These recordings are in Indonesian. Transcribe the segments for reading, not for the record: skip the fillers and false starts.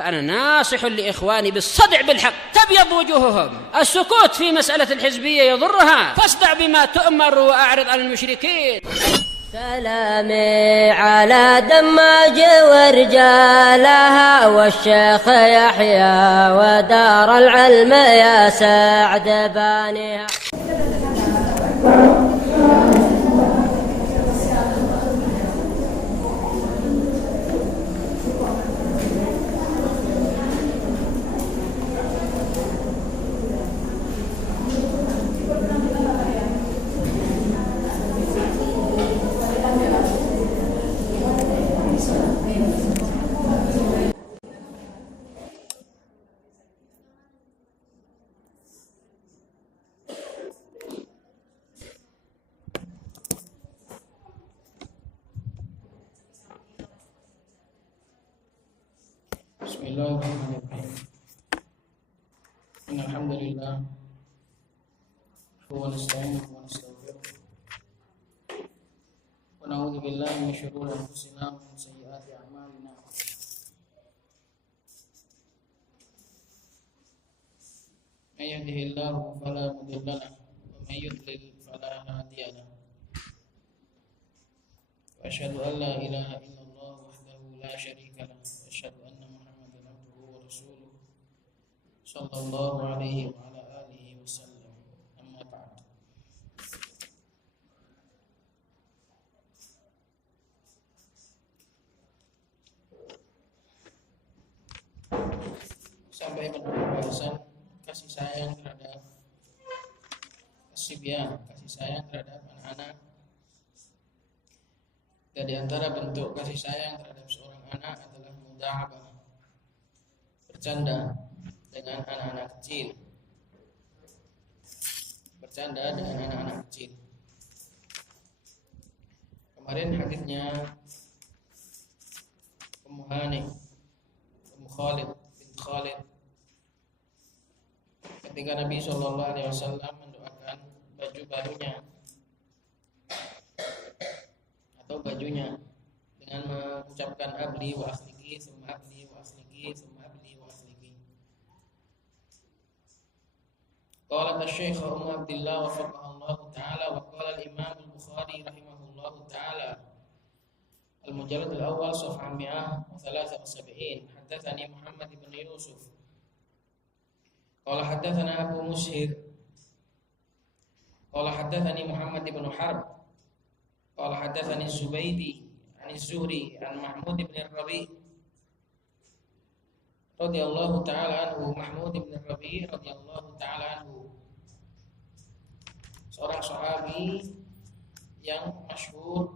فأنا ناصح لإخواني بالصدع بالحق، تبيض وجوههم. السكوت في مسألة الحزبية يضرها، فاصدع بما تؤمر وأعرض عن المشركين. سلامي على دماج ورجالها والشيخ يحيى ودار العلم يا سعد بانيها. Bismillahirrahmanirrahim. Alhamdulillah wa nasta'inuhu wa nastaghfiruh wa na'udzu billahi min shururi anfusina wa min sayyiati a'malina. May yahdihillahu fala mudilla lahu wa may yudlil fala hadiya lahu. Wa asyhadu an la ilaha illallah wahdahu la syarika lahu wa asyhadu anna Muhammadan abduhu wa rasuluh sallallahu alaihi wa ala alihi wasallam. Amma ba'd. Sampai pada pembahasan kasih sayang terhadap kasih sayang terhadap anak-anak. Dan di antara bentuk kasih sayang terhadap seorang anak adalah muda'abah, bercanda dengan anak-anak kecil. Kemarin hadisnya Ummu Hani, Ummu Khalid bin Khalid, ketika Nabi SAW mendoakan baju barunya atau bajunya dengan mengucapkan abli wa akhliki, summa abli wa akhliki, summa abli wa akhliki. Qala asy-Syaikh Ummu Abdillah wafaqahallahu ta'ala wa qala al-Imam al-Bukhari rahimahullahu ta'ala al-mujallad al-awwal safha 173 haddatsani Muhammad ibn Yusuf qala haddatsana Abu Mushir qala haddatsani Muhammad ibn Harb qala haddatsani Zubaydi an Az-Zuhri an Mahmud ibn Rabi' radhiyallahu ta'ala anhu. Mahmud ibn Rabi' radhiyallahu ta'ala anhu, seorang sahabi yang masyhur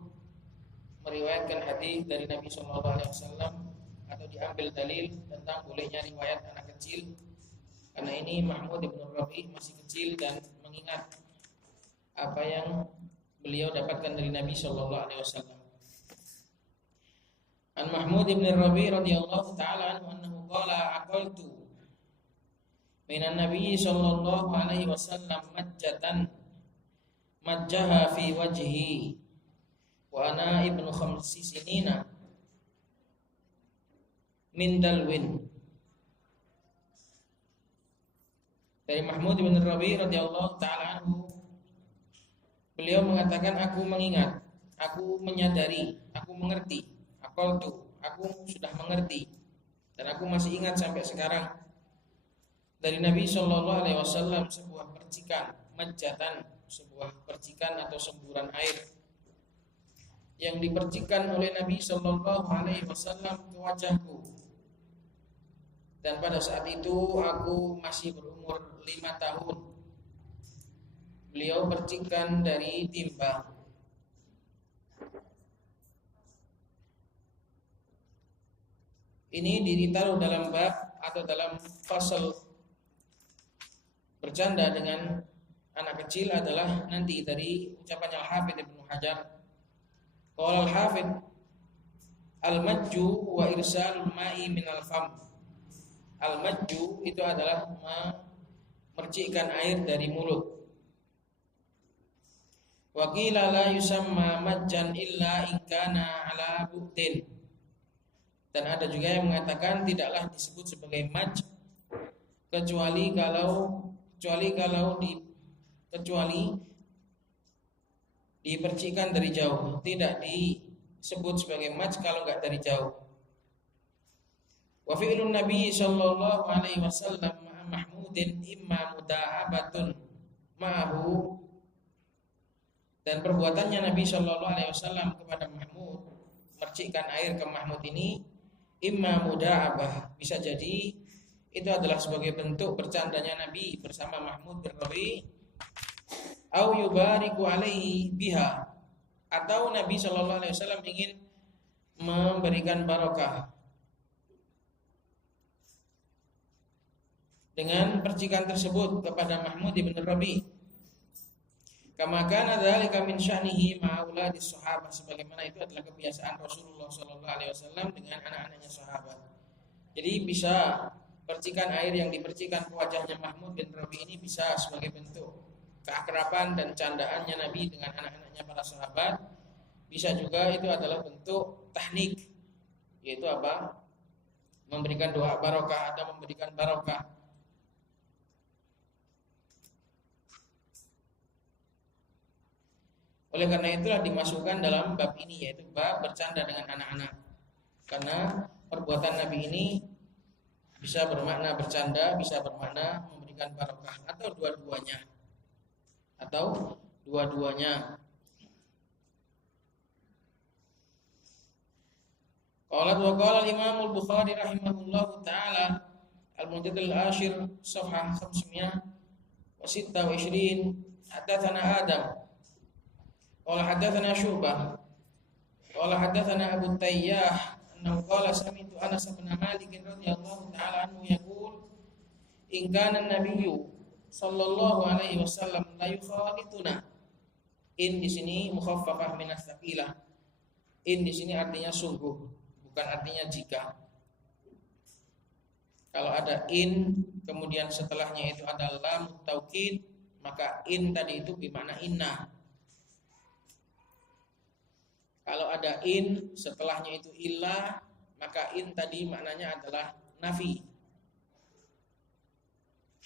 meriwayatkan hadis dari Nabi sallallahu alaihi wasallam, atau diambil dalil tentang bolehnya riwayat anak kecil, karena ini Mahmud ibn Rabi' masih kecil dan mengingat apa yang beliau dapatkan dari Nabi sallallahu alaihi wasallam. An Mahmud ibn Rabi' radhiyallahu ta'ala anhu annahu qala aqaltu minan Nabi sallallahu alaihi wasallam majjatan majjaha fi wajhi wa ana ibnu khamsi sinina min dalwin. Dari Mahmud ibn Rabi' radhiyallahu ta'ala anhu, beliau mengatakan, aku mengingat, aku menyadari, aku mengerti, aku sudah mengerti, dan aku masih ingat sampai sekarang dari Nabi sallallahu alaihi wasallam sebuah percikan, majjatan, sebuah percikan atau semburan air yang dipercikan oleh Nabi sallallahu alaihi wasallam ke wajahku. Dan pada saat itu aku masih berumur 5 tahun. Beliau percikan dari timbang. Ini ditaruh dalam bab atau dalam fasal bercanda dengan anak kecil adalah nanti dari ucapan Al-Hafidz Ibnu Hajar. Qala Al-Hafidz al-majju wa irsalul ma'i minal fam. Al-majju itu adalah memercikkan air dari mulut. Wa qila la yusamma majjan illa in kana ala bu'tin. Dan ada juga yang mengatakan tidaklah disebut sebagai maj kecuali dipercikan dari jauh, tidak disebut sebagai maj kalau enggak dari jauh. Wa fi'lun Nabi sallallahu alaihi wasallam ma'a Mahmudin imma muda'abatun ma'ahu, dan perbuatannya Nabi sallallahu alaihi wasallam kepada Mahmud, mercikkan air ke Mahmud ini, imma muda'abah, bisa jadi itu adalah sebagai bentuk bercandanya Nabi bersama Mahmud bin Rabi, au yubariku alaihi biha, atau Nabi sallallahu alaihi wasallam ingin memberikan barokah dengan percikan tersebut kepada Mahmud bin Rabi. Kama kana dzalika min sya'nihi ma'auladi sahabat, sebagaimana itu adalah kebiasaan Rasulullah sallallahu alaihi wasallam dengan anak-anaknya sahabat. Jadi bisa percikan air yang dipercikan ke wajahnya Mahmud bin Rabi ini bisa sebagai bentuk keakraban dan candaannya Nabi dengan anak-anaknya para sahabat. Bisa juga itu adalah bentuk tahnik, yaitu apa? Memberikan doa barokah atau memberikan barokah. Oleh karena itulah dimasukkan dalam bab ini, yaitu bab bercanda dengan anak-anak. Karena perbuatan Nabi ini bisa bermakna bercanda, bisa bermakna memberikan barokah, atau dua-duanya. Qalat wa qala al-Imam al-Bukhari rahimahullahu taala al-Mujallad al-Ashir safhah 526 hadatsana Adam qala hadatsana Syu'bah qala hadatsana Abu Tayyah annahu qala sami'tu Anas bin Malik radhiyallahu taala anhu yaqul in kana an-nabiyyu sallallahu alaihi wasallam la yukhalituna. In di sini mukhaffafah min as-saqilah. In di sini artinya sungguh, bukan artinya jika. Kalau ada in kemudian setelahnya itu ada lam taukid, maka in tadi itu bermakna inna. Kalau ada in setelahnya itu illah, maka in tadi maknanya adalah nafi.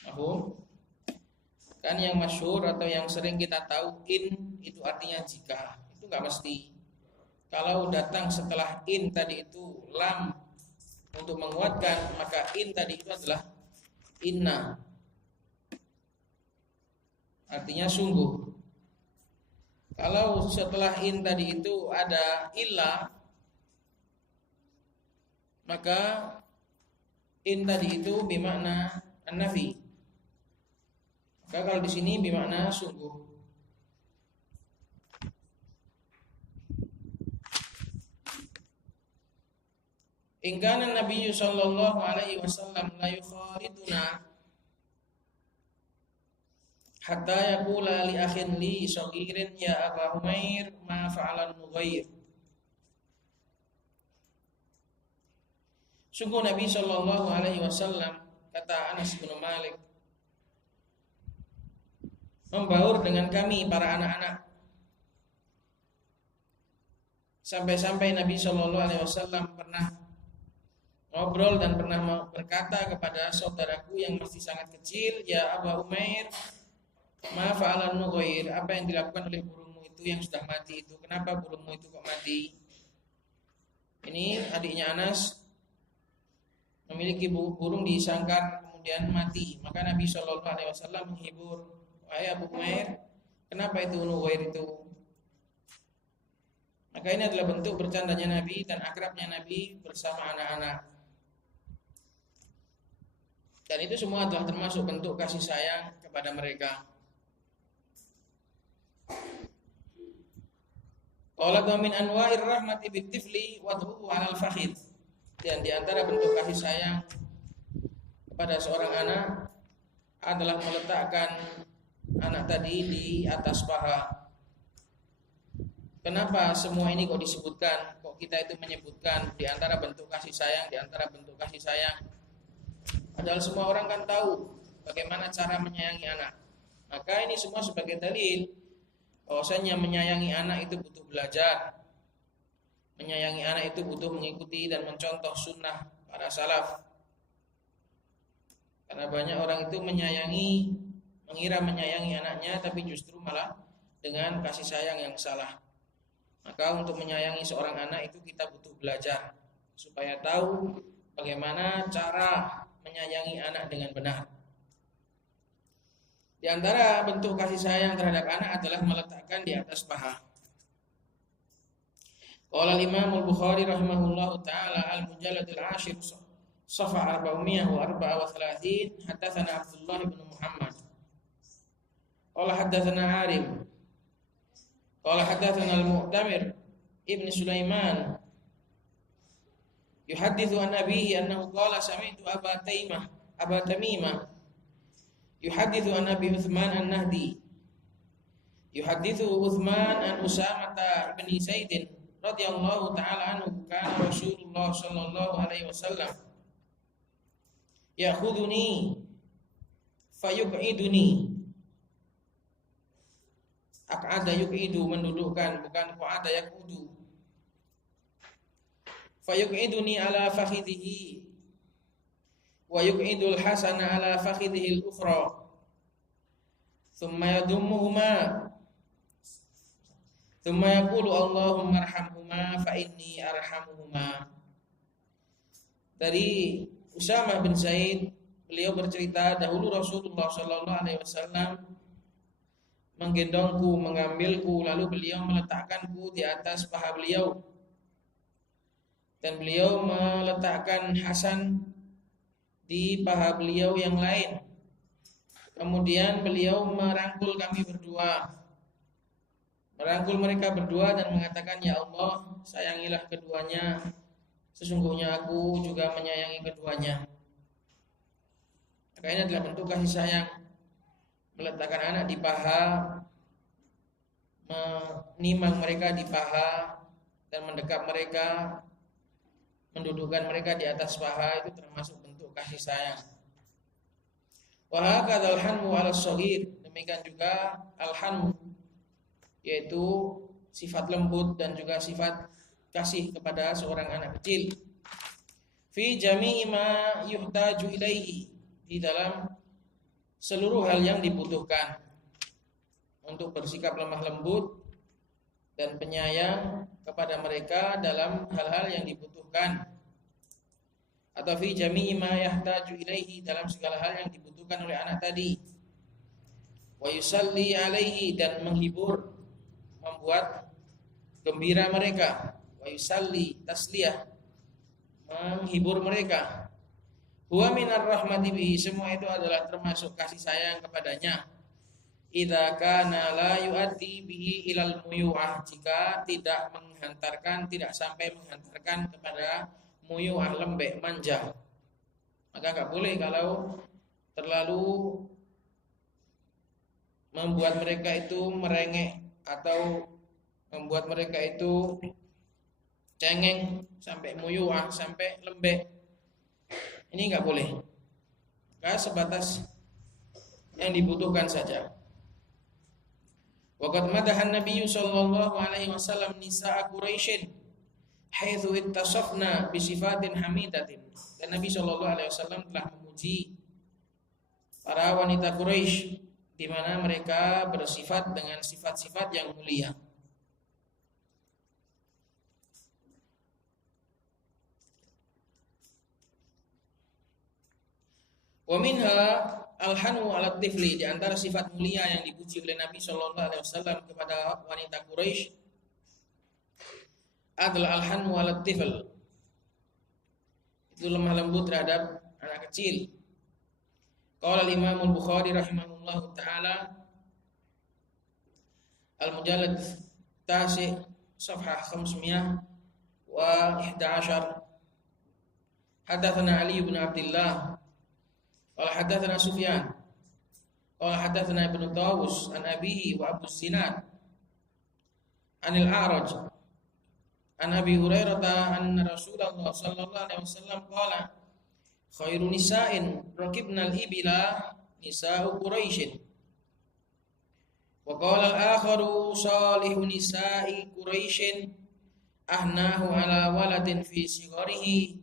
Mahum? Kan yang masyhur atau yang sering kita tahu in itu artinya jika. Itu enggak mesti. Kalau datang setelah in tadi itu lam untuk menguatkan, maka in tadi itu adalah inna. Artinya sungguh. Kalau setelah in tadi itu ada illah, maka in tadi itu bermakna an-nafi. Maka kalau di sini bermakna sungguh. In kana Nabi sallallahu alaihi wasallam la yukharituna hatta yaqula li akhin li saghirin ya Aba Umair ma fa'ala al-mughayr. Sungguh Nabi sallallahu alaihi wasallam, kata Anas bin Malik, membaur dengan kami para anak-anak, sampai-sampai Nabi sallallahu alaihi wasallam pernah ngobrol dan pernah berkata kepada saudaraku yang masih sangat kecil, ya Aba Umair, ma fa'alan nughair, apa yang dilakukan oleh burungmu itu yang sudah mati itu, kenapa burungmu itu kok mati? Ini adiknya Anas memiliki burung di sangkar kemudian mati, maka Nabi sallallahu alaihi wasallam menghibur, wahai Abu Umair, kenapa itu nughair itu? Maka ini adalah bentuk bercandanya Nabi dan akrabnya Nabi bersama anak-anak. Dan itu semua adalah termasuk bentuk kasih sayang kepada mereka. Qala wa min anwa'ir rahmati bitifli wad'uhu 'alal fakhid. Dan di antara bentuk kasih sayang kepada seorang anak adalah meletakkan anak tadi di atas paha. Kenapa semua ini kok disebutkan? Kok kita itu menyebutkan di antara bentuk kasih sayang, di antara bentuk kasih sayang? Padahal semua orang kan tahu bagaimana cara menyayangi anak. Maka ini semua sebagai dalil bahwasanya menyayangi anak itu butuh belajar. menyayangi anak itu butuh mengikuti dan mencontoh sunnah para salaf. Karena banyak orang itu mengira menyayangi anaknya, tapi justru malah dengan kasih sayang yang salah. Maka untuk menyayangi seorang anak itu kita butuh belajar supaya tahu bagaimana cara menyayangi anak dengan benar. Di antara bentuk kasih sayang terhadap anak adalah meletakkan di atas paha. Qala Imam Al-Bukhari rahimahullahu taala al-mujalladul 'ashir safha 434 hadatsana Abdullah bin Muhammad qala hadatsana Arim qala hadatsana Al-Mu'tamir ibn Sulaiman yuhadditsu an abihi annahu qala sami'tu Aba Tamimah yuhadditsu an Abi Utsman an-Nahdi yuhadditsu Utsman an Usamah bin Zaid radhiyallahu ta'ala anhu kana Rasulullah sallallahu alaihi wasallam ya'khuduni fayuq'iduni. Aq'ada yuq'idu, mendudukkan, bukan qa'ada yaqudu. Fayuq'iduni ala fakhidhihi wa yuq'idul hasana ala fakhidhihi al-ukhra thumma yadummuhuma thumma yaqulu Allahumma arhamhuma fa inni arhamuhuma. Dari Usamah bin Zaid, beliau bercerita, dahulu Rasulullah sallallahu alaihi wasallam menggendongku, mengambilku, lalu beliau meletakkanku di atas paha beliau, dan beliau meletakkan Hasan di paha beliau yang lain. Kemudian beliau merangkul kami berdua, merangkul mereka berdua dan mengatakan, ya Allah, sayangilah keduanya, sesungguhnya aku juga menyayangi keduanya. Maka ini adalah bentuk kasih sayang, meletakkan anak di paha, menimang mereka di paha, dan mendekat mereka, mendudukkan mereka di atas paha, itu termasuk bentuk kasih sayang. Wa hakadzal hanmu 'ala shaghir, demikian juga al-hanmu, yaitu sifat lembut dan juga sifat kasih kepada seorang anak kecil. Fi jami'i ma yuhtaju ilaihi, di dalam seluruh hal yang dibutuhkan, untuk bersikap lemah lembut dan penyayang kepada mereka dalam hal-hal yang dibutuhkan. Atau fi jami'i ma yahtaju ilaihi, dalam segala hal yang dibutuhkan oleh anak tadi. Wa yusalli alaihi, dan menghibur, membuat gembira mereka. Wa yusalli tasliyah, menghibur mereka. Huwa minar rahmati bihi, semua itu adalah termasuk kasih sayang kepadanya. Idza kana la yu'addi bihi ilal muyu'ah, jika tidak sampai menghantarkan kepada muyu'ah, lembek, manja. Maka enggak boleh kalau terlalu membuat mereka itu merengek atau membuat mereka itu cengeng sampai muyu'ah, sampai lembek. Ini enggak boleh. Maka sebatas yang dibutuhkan saja. Waqad madahan Nabi sallallahu alaihi wasallam nisaa Quraisy haitsu ittasafna bi sifatin hamidatin. Dan Nabi sallallahu alaihi wasallam telah memuji para wanita Quraisy di mana mereka bersifat dengan sifat-sifat yang mulia. Wa minha al-hanu 'ala tifli, di antara sifat mulia yang dipuji oleh Nabi sallallahu alaihi wasallam kepada wanita Quraisy adalah al-hanu 'ala tifl. Itu lemah lembut terhadap anak kecil. Qala al-Imam Al-Bukhari rahimahullahu taala al-mujallad tasi' safhah 511 hadatsana Ali bin Abdullah qala hadatsana Sufyan qala hadatsana Ibnu Tawus an abihi wa Abu Sinad anil A'raj an Abi Hurairah anna Rasulullah sallallahu alaihi wasallam qala khairu nisa'in rakibnal ibila nisa'u Quraisyin wa qala al-akharu salihu nisa'i Quraisyin ahnahu ala waladin fi sigharihi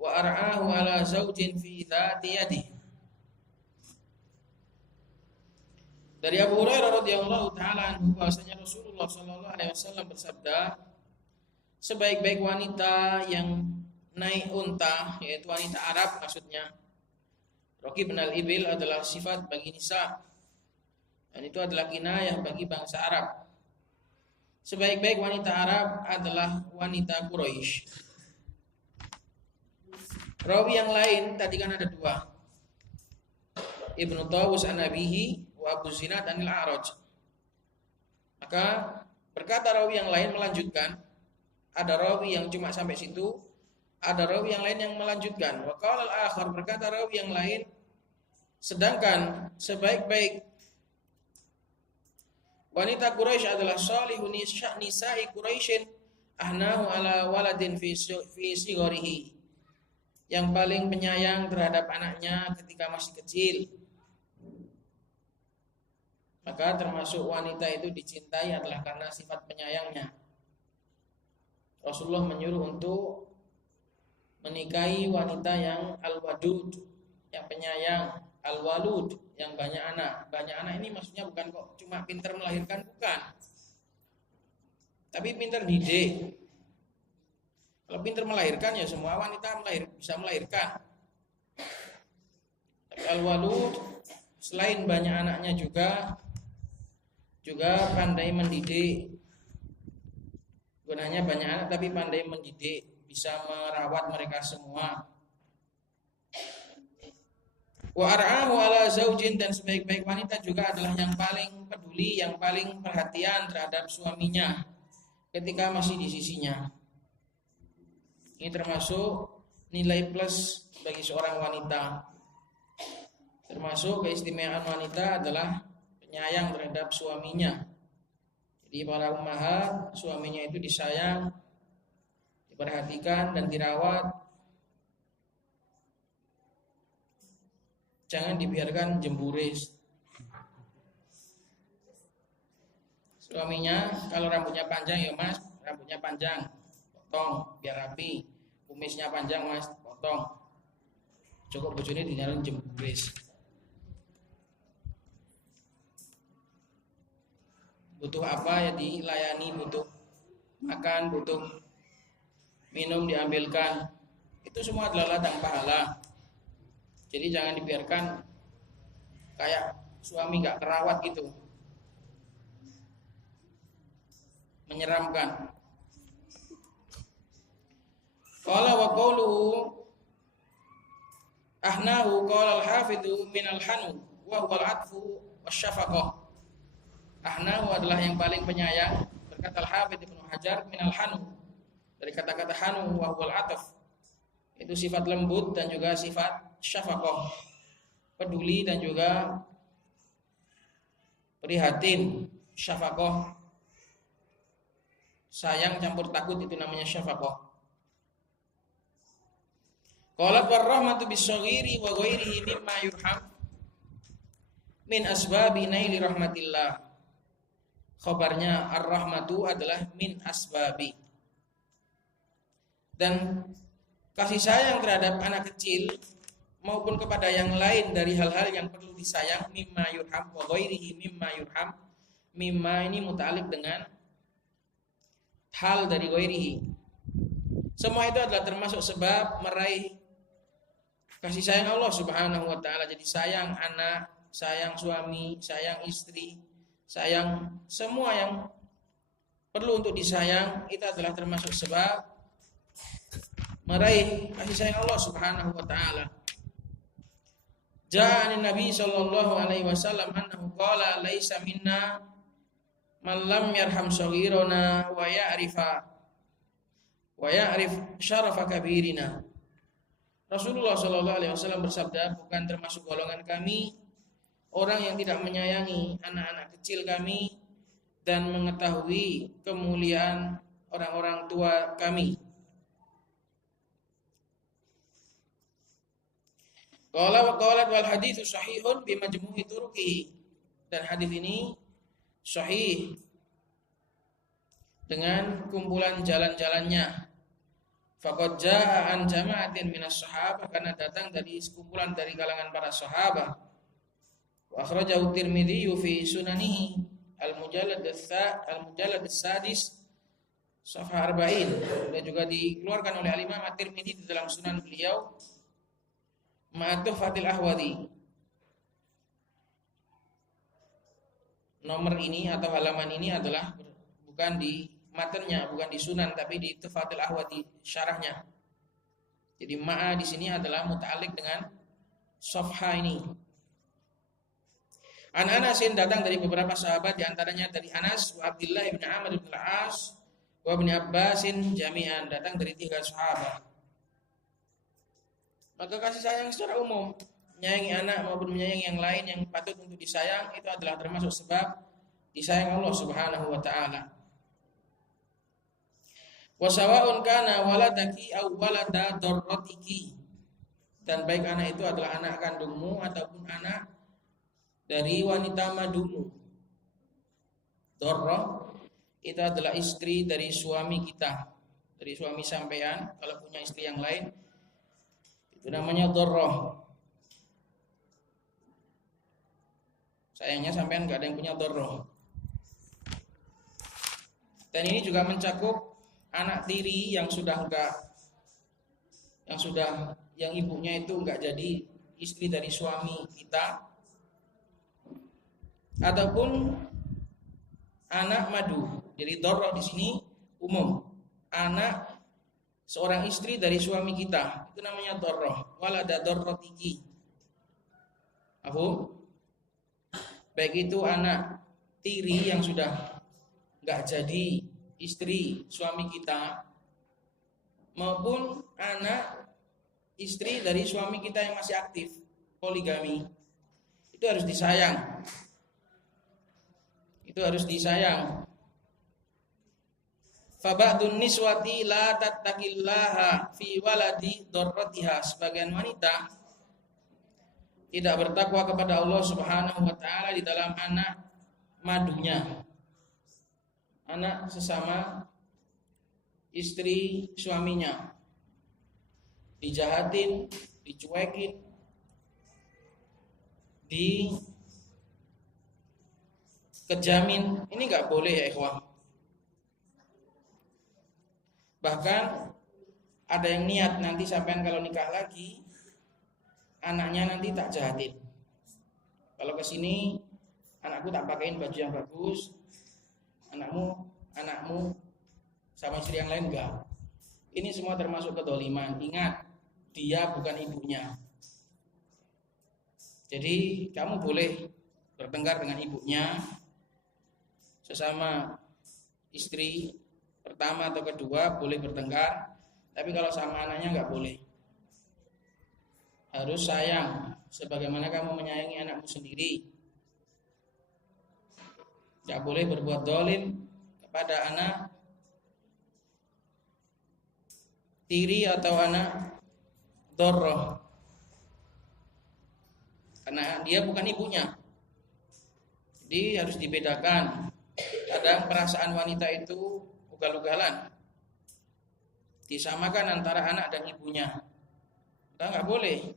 wa ar'ahu ala zaujin fi dhati yadihi. Dari Abu Hurairah radhiyallahu taala anhu bahwasanya Rasulullah sallallahu alaihi wasallam bersabda, sebaik-baik wanita yang naik unta, yaitu wanita Arab maksudnya. Rakib al-ibil adalah sifat bagi nisa, dan itu adalah kinayah bagi bangsa Arab. Sebaik-baik wanita Arab adalah wanita Quraisy. Rawi yang lain tadi kan ada dua, Ibnu Tawus an-Nabihi wa Abu Zinad anil A'raj. Maka berkata rawi yang lain melanjutkan, ada rawi yang cuma sampai situ, ada rawi yang lain yang melanjutkan. Wa qala al-akhar, berkata rawi yang lain, sedangkan sebaik-baik wanita Quraisy adalah salihun nisa'i Quraisyin ahnahu ala waladin fi sigharihi, yang paling penyayang terhadap anaknya ketika masih kecil. Maka termasuk wanita itu dicintai adalah karena sifat penyayangnya. Rasulullah menyuruh untuk menikahi wanita yang al-wadud, yang penyayang, al-walud, yang banyak anak. Banyak anak ini maksudnya bukan kok cuma pintar melahirkan, bukan. Tapi pintar didik. Kalau pintar melahirkan ya semua wanita bisa melahirkan. Tapi al-walud selain banyak anaknya juga pandai mendidik. Gunanya banyak anak tapi pandai mendidik, bisa merawat mereka semua. Wa ar'ahu ala zaujin, dan sebaik-baik wanita juga adalah yang paling peduli, yang paling perhatian terhadap suaminya ketika masih di sisinya. Ini termasuk nilai plus bagi seorang wanita. Termasuk keistimewaan wanita adalah penyayang terhadap suaminya. Jadi para ummahat, suaminya itu disayang, diperhatikan dan dirawat. Jangan dibiarkan jemburis. Suaminya kalau rambutnya panjang, ya mas, rambutnya panjang, potong biar rapi. Kumisnya panjang mas, potong. Cukup bojone dinyalon jemburis. Butuh apa ya dilayani, butuh makan, butuh minum diambilkan. Itu semua adalah ladang pahala. Jadi jangan dibiarkan kayak suami gak kerawat gitu, menyeramkan. Qala wa qawluhu ahnahu qala al-hafidhu min al-hanu wa huwa al-atfu wasyafaqah. Ahnahu adalah yang paling penyayang, berkata al-hafidh Ibnu Hajar, min al-hanu, dari kata-kata hanu wa huwa al-atf, itu sifat lembut dan juga sifat syafaqah, peduli dan juga prihatin. Syafaqah sayang campur takut, itu namanya syafaqah. Qalat warahmatu bis-shaghiri wa ghairihi mimma yurham min asbabi naili rahmatillah. Khabarnya ar-rahmatu adalah min asbabi. Dan kasih sayang terhadap anak kecil maupun kepada yang lain dari hal-hal yang perlu disayang, mimma yurham wa ghairihi mimma yurham. Mimma ini muta'alliq dengan hal dari ghairihi. Semua itu adalah termasuk sebab meraih kasih sayang Allah Subhanahu wa taala. Jadi sayang anak, sayang suami, sayang istri, sayang semua yang perlu untuk disayang, itu adalah termasuk sebab meraih kasih sayang Allah Subhanahu wa taala. Ja'an Nabi sallallahu alaihi wasallam annahu qala laisa minna man lam yarham shaghirana wa ya'rif syarafa kabirina. Rasulullah sallallahu alaihi wasallam bersabda, bukan termasuk golongan kami orang yang tidak menyayangi anak-anak kecil kami dan mengetahui kemuliaan orang-orang tua kami. Qala wa qalat wal haditsu sahihun bi majmu'i turuqihi, dan hadis ini sahih dengan kumpulan jalan-jalannya. Faqad jaa an jama'atin minas sahabah, karena datang dari sekumpulan dari kalangan para sahabat. Wa akhrajahu Tirmidzi fi sunanihi al-mujallad as-sadis safha 40, dan juga dikeluarkan oleh Al-Imam At-Tirmidzi di dalam sunan beliau Ma'atufatil Ahwadi. Nomor ini atau halaman ini adalah bukan di matanya, bukan di sunan, tapi di Tufatil Ahwadi syarahnya. Jadi ma'a di sini adalah muta'alliq dengan safha ini. An Anasin, datang dari beberapa sahabat, di antaranya dari Anas wa Abdullah bin Amr bin Al-As wa bin Abbasin jami'an, datang dari 3 sahabat. Maka kasih sayang secara umum, menyayangi anak maupun menyayangi yang lain yang patut untuk disayang, itu adalah termasuk sebab disayang Allah Subhanahu wa taala. Wa sawa'un kana waladaki aw walada darratiki, dan baik anak itu adalah anak kandungmu ataupun anak dari wanita madumu. Darrah itu adalah istri dari suami kita, dari suami sampean. Kalau punya istri yang lain, itu namanya darrah. Sayangnya sampean nggak ada yang punya darrah. Dan ini juga mencakup anak tiri yang yang ibunya itu enggak jadi istri dari suami kita, ataupun anak madu. Jadi darrah di sini umum, anak seorang istri dari suami kita, itu namanya darrah. Walada darratiki. Apa? Baik itu anak tiri yang sudah enggak jadi istri suami kita, maupun anak istri dari suami kita yang masih aktif poligami, itu harus disayang. Itu harus disayang. Fa ba'dun niswati la tattaqillaha fi waladi darratiha, sebagian wanita tidak bertakwa kepada Allah Subhanahu wa taala di dalam anak madunya, anak sesama istri suaminya. Dijahatin, dicuekin, dikejamin, ini nggak boleh ya ikhwah. Bahkan ada yang niat nanti sampean kalau nikah lagi, anaknya nanti tak jahatin. Kalau kesini anakku tak pakaiin baju yang bagus, anakmu sama istri yang lain enggak. Ini semua termasuk kedoliman. Ingat, dia bukan ibunya. Jadi kamu boleh bertengkar dengan ibunya, sesama istri pertama atau kedua boleh bertengkar, tapi kalau sama anaknya enggak boleh. Harus sayang sebagaimana kamu menyayangi anakmu sendiri. Enggak boleh berbuat dolim kepada anak tiri atau anak darrah, karena dia bukan ibunya. Jadi harus dibedakan. Kadang perasaan wanita itu ugal-ugalan, disamakan antara anak dan ibunya. Kita nggak boleh.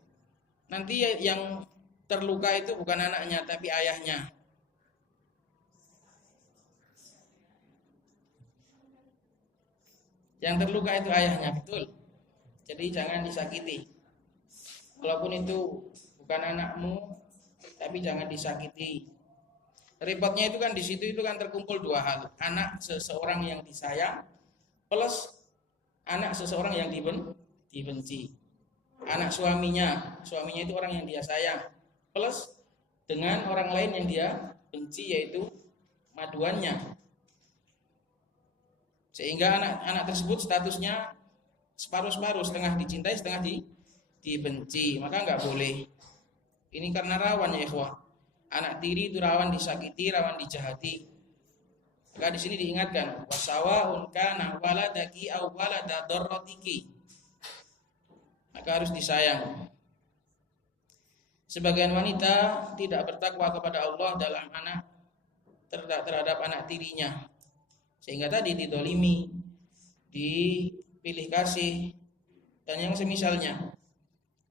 Nanti yang terluka itu bukan anaknya tapi ayahnya. Yang terluka itu ayahnya, betul. Jadi jangan disakiti. Walaupun itu bukan anakmu, tapi jangan disakiti. Repotnya itu kan di situ itu kan terkumpul 2 hal. Anak seseorang yang disayang plus anak seseorang yang dibenci. Anak suaminya itu orang yang dia sayang, plus dengan orang lain yang dia benci, yaitu maduannya. Sehingga anak tersebut statusnya separuh-separuh, setengah dicintai, setengah dibenci. Maka enggak boleh. Ini karena rawan ya ikhwah. Anak tiri itu rawan disakiti, rawan dijahati. Maka di sini diingatkan, wasawa'un kana waladaki aw walada darratiki. Maka harus disayang. Sebagian wanita tidak bertakwa kepada Allah dalam terhadap anak tirinya. sehingga tadi didolimi, dipilih kasih, dan yang semisalnya.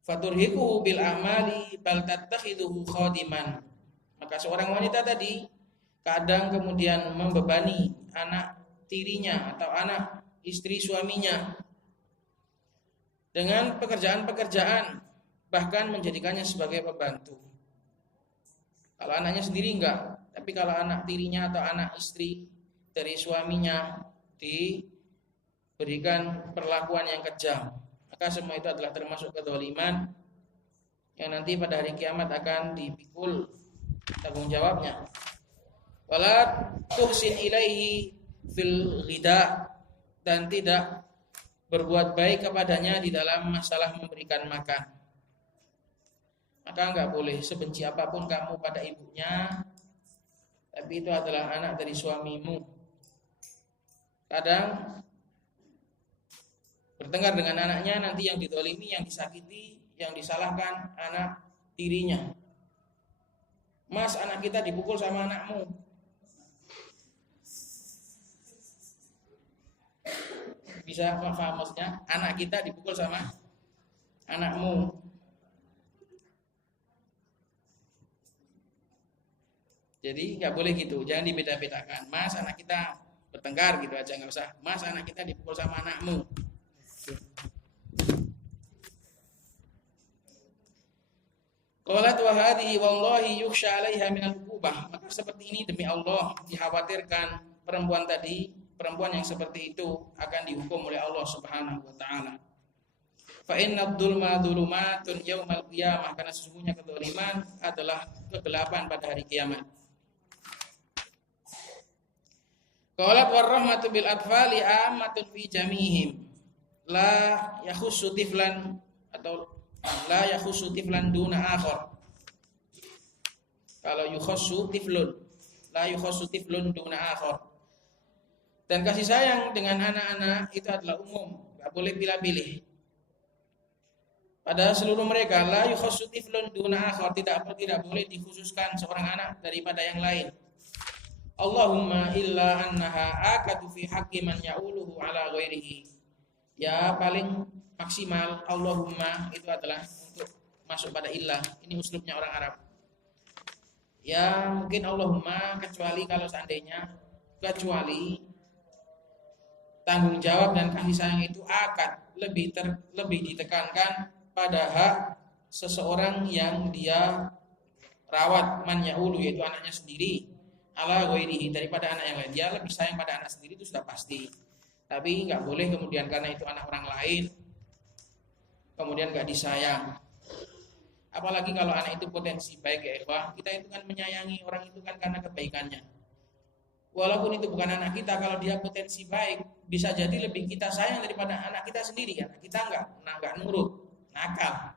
Faturhiquhu bil amali bal tattakhiduhu khadiman. Maka seorang wanita tadi kadang kemudian membebani anak tirinya atau anak istri suaminya dengan pekerjaan-pekerjaan, bahkan menjadikannya sebagai pembantu. Kalau anaknya sendiri enggak, tapi kalau anak tirinya atau anak istri dari suaminya diberikan perlakuan yang kejam, maka semua itu adalah termasuk kedzaliman yang nanti pada hari kiamat akan dipikul tanggung jawabnya. Wala tuhsin ilaihi fil ghida, dan tidak berbuat baik kepadanya di dalam masalah memberikan makan. Maka enggak boleh sebenci apapun kamu pada ibunya, tapi itu adalah anak dari suamimu. Kadang bertengkar dengan anaknya, nanti yang didolimi, yang disakiti, yang disalahkan anak tirinya. Mas, anak kita dipukul sama anakmu. Bisa paham maksudnya? Anak kita dipukul sama anakmu. Jadi nggak boleh gitu, jangan dibeda-bedakan. Mas, anak kita bertengkar gitu aja, nggak usah. Mas, anak kita dipukul sama anakmu. Qalat wa hadhihi wallahi yukhsha 'alaiha min al-uqubah. Maka seperti ini demi Allah dikhawatirkan perempuan tadi, perempuan yang seperti itu akan dihukum oleh Allah Subhanahu wa taala. Fa inna dzulma dzulumatun yaumal qiyamah, karena sesungguhnya kedzaliman adalah kegelapan pada hari kiamat. Qalat warahmatu bil atfali ammatun fi jamihim la yakhussu tiflan atau la yakhussu tiflan duna akhar. Kalau yukhassu tiflun, la yukhassu tiflun duna akhar. Dan kasih sayang dengan anak-anak itu adalah umum, enggak boleh pilih-pilih. Pada seluruh mereka, la yukhassu tiflun duna akhar, tidak boleh dikhususkan seorang anak daripada yang lain. Allahumma illa annaha akadu fi haqqi man ya'uluhu ala ghairihi. Ya paling maksimal Allahumma itu adalah untuk masuk pada illah. Ini uslubnya orang Arab. Ya mungkin Allahumma kecuali kalau seandainya tanggung jawab dan kasih sayang itu akad lebih ditekankan pada hak seseorang yang dia rawat, man ya'ulu, yaitu anaknya sendiri, ala ghairihi, daripada anak yang lain. Dia lebih sayang pada anak sendiri, itu sudah pasti. Tapi nggak boleh kemudian karena itu anak orang lain kemudian nggak disayang. Apalagi kalau anak itu potensi baik, ya ikhwah, kita itu kan menyayangi orang itu kan karena kebaikannya. Walaupun itu bukan anak kita, kalau dia potensi baik, bisa jadi lebih kita sayang daripada anak kita sendiri. Anak kita nggak nurut, nakal.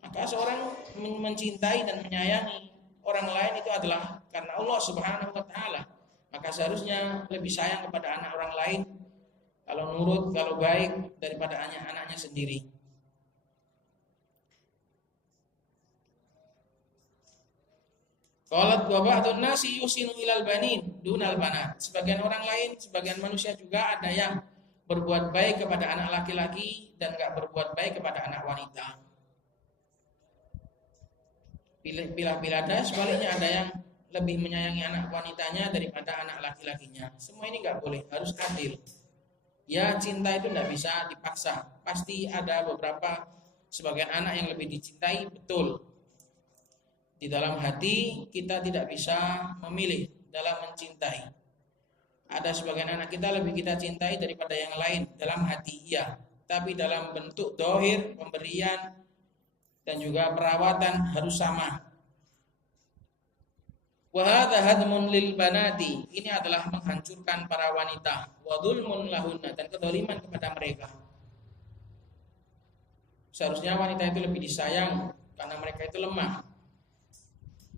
Maka seorang mencintai dan menyayangi orang lain itu adalah karena Allah Subhanahu wa taala. Maka seharusnya lebih sayang kepada anak orang lain kalau nurut, kalau baik, daripada anaknya sendiri. Qalat wa ba'dun nasi yusinu ilal banin dunal banat. Sebagian orang lain, sebagian manusia juga ada yang berbuat baik kepada anak laki-laki dan enggak berbuat baik kepada anak wanita. Bila ada sebaliknya, ada yang lebih menyayangi anak wanitanya daripada anak laki-lakinya. Semua ini enggak boleh, harus adil. Ya, cinta itu enggak bisa dipaksa. Pasti ada beberapa sebagian anak yang lebih dicintai, betul. Di dalam hati kita tidak bisa memilih dalam mencintai. Ada sebagian anak kita lebih kita cintai daripada yang lain dalam hati, iya. Tapi dalam bentuk dohir, pemberian, dan juga perawatan harus sama. Wa hadza hadmun lil banati. Ini adalah menghancurkan para wanita. Wa dzulmun lahunna, dan kedzaliman kepada mereka. Seharusnya wanita itu lebih disayang karena mereka itu lemah.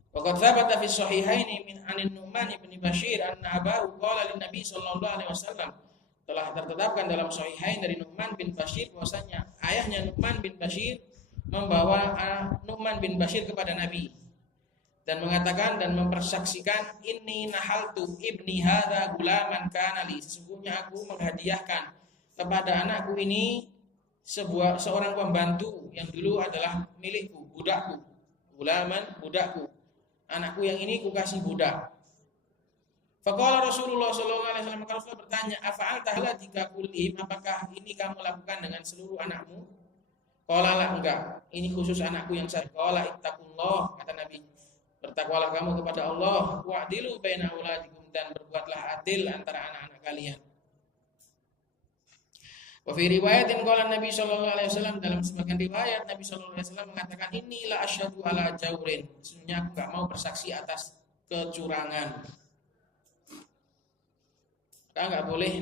Waqad thabata fi sahihaini min anin Nu'man bin Bashir anna abahu qala lin Nabi sallallahu alaihi wasallam. Telah tertetapkan dalam sahihain dari Nu'man bin Bashir bahwasanya ayahnya Nu'man bin Bashir membawa Nu'man bin Bashir kepada Nabi dan mengatakan dan mempersaksikan inni nahaltu ibni hadza gulaman kana li, sesungguhnya aku menghadiahkan kepada anakku ini seorang pembantu yang dulu adalah milikku, budakku. Gulaman, budakku. Anakku yang ini ku kasih budak. Faqala Rasulullah sallallahu alaihi wasallam, maka Rasulullah bertanya, afa'alta halatika kullihim, apakah ini kamu lakukan dengan seluruh anakmu? Qala la, enggak. Ini khusus anakku yang saya. Qala ittaqullah, kata Nabi. Bertakwalah kamu kepada Allah, wa'dilu baina auladikum, dan berbuatlah adil antara anak-anak kalian. Wa fi riwayatin qala Nabi sallallahu alaihi wasallam, dalam sebagian riwayat Nabi sallallahu alaihi wasallam mengatakan inni la asyhadu ala jaurin, sesungguhnya aku enggak mau bersaksi atas kecurangan. Kita enggak boleh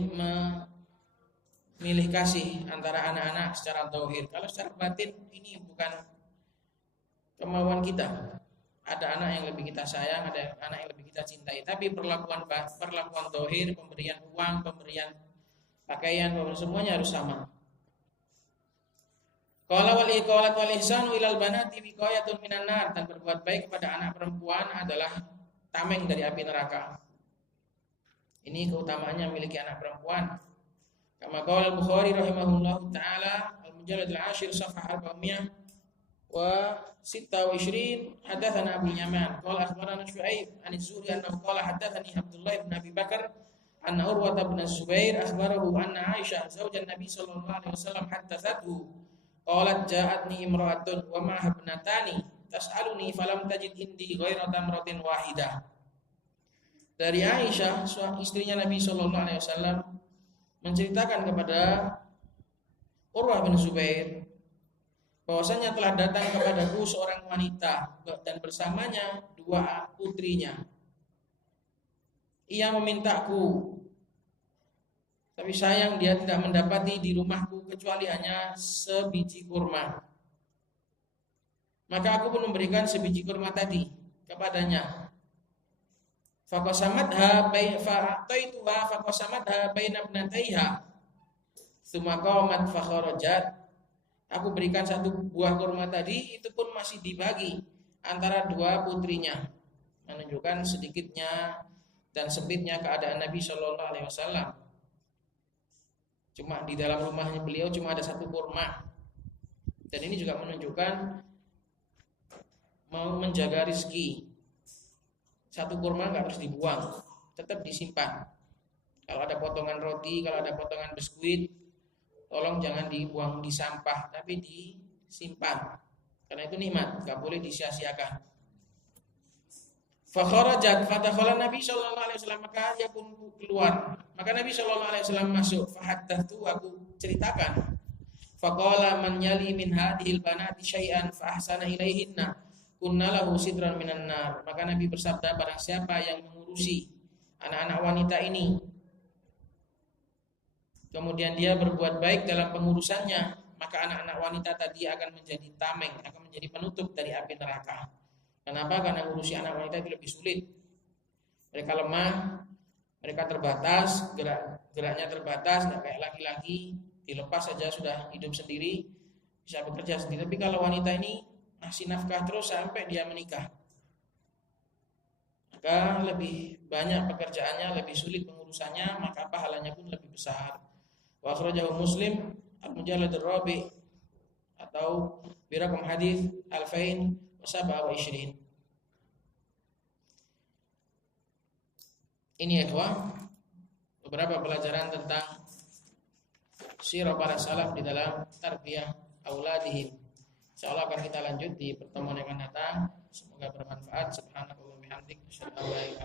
memilih kasih antara anak-anak secara zahir. Kalau secara batin ini bukan kemauan kita. Ada anak yang lebih kita sayang, ada anak yang lebih kita cintai. Tapi perlakuan zahir, pemberian uang, pemberian pakaian, semuanya harus sama. Qala wal iqalat wal ihsanu ilal banati wiqayatun minan nar, dan berbuat baik kepada anak perempuan adalah tameng dari api neraka. Ini keutamaannya memiliki anak perempuan. Kama qala al-Bukhari rahimahullahu taala al-mujallad al-ashir safhah 400 و26 حدثنا أبو اليمان قال أخبرنا شعيب عن الزهري أنه قال حدثني عبد الله بن أبي بكر أن عروة بن الزبير أخبره أن عائشة زوج النبي صلى الله عليه وسلم حدثته قالت جاءتني امرأة ومعها ابنتان تسألني فلم تجد عندي غير تمرة واحدة. Dari Aisyah, istrinya Nabi Shallallahu Alaihi Wasallam, menceritakan kepada Urwah bin Zubair bahwasanya telah datang kepadaku seorang wanita dan bersamanya dua putrinya. Ia memintaku, tapi sayang dia tidak mendapati di rumahku kecuali hanya sebiji kurma. Maka aku pun memberikan sebiji kurma tadi kepadanya. Faqasamatha baina ibnataiha. Tsumma qamat fa kharajat. Aku berikan satu buah kurma tadi, itu pun masih dibagi antara dua putrinya, menunjukkan sedikitnya dan sempitnya keadaan Nabi Shallallahu Alaihi Wasallam. Cuma di dalam rumahnya beliau cuma ada satu kurma, dan ini juga menunjukkan mau menjaga rezeki. Satu kurma nggak harus dibuang, tetap disimpan. Kalau ada potongan roti, kalau ada potongan biskuit, tolong jangan dibuang di sampah, tapi disimpan, karena itu nikmat, nggak boleh disia-siakan. Fakharajat fadakhala Nabi Shallallahu Alaihi Wasallam, maka dia pun keluar. Maka Nabi Shallallahu Alaihi Wasallam masuk. Fahaddatu, aku ceritakan. Faqala man yali min hadhil banati syai'an fa ahsana ilaihinna kunna lahu sidran minan nar. Maka Nabi bersabda, barang siapa yang mengurusi anak-anak wanita ini, kemudian dia berbuat baik dalam pengurusannya, maka anak-anak wanita tadi akan menjadi tameng, akan menjadi penutup dari api neraka. Kenapa? Karena ngurusi anak wanita itu lebih sulit. Mereka lemah, mereka terbatas, geraknya terbatas, nggak kayak laki-laki, dilepas saja sudah hidup sendiri, bisa bekerja sendiri. Tapi kalau wanita ini ngasih nafkah terus sampai dia menikah, maka lebih banyak pekerjaannya, lebih sulit pengurusannya, maka pahalanya pun lebih besar. Wa akhrajahu Muslim al-Mujallad ar-Rabi' atau birakam hadis 2027. Ini ya kawan, beberapa pelajaran tentang sirah para salaf di dalam tarbiyah auladihim. Insyaallah akan kita lanjut di pertemuan yang akan datang. Semoga bermanfaat. Subhanallah wa bihamdihi, asyhadu an la ilaha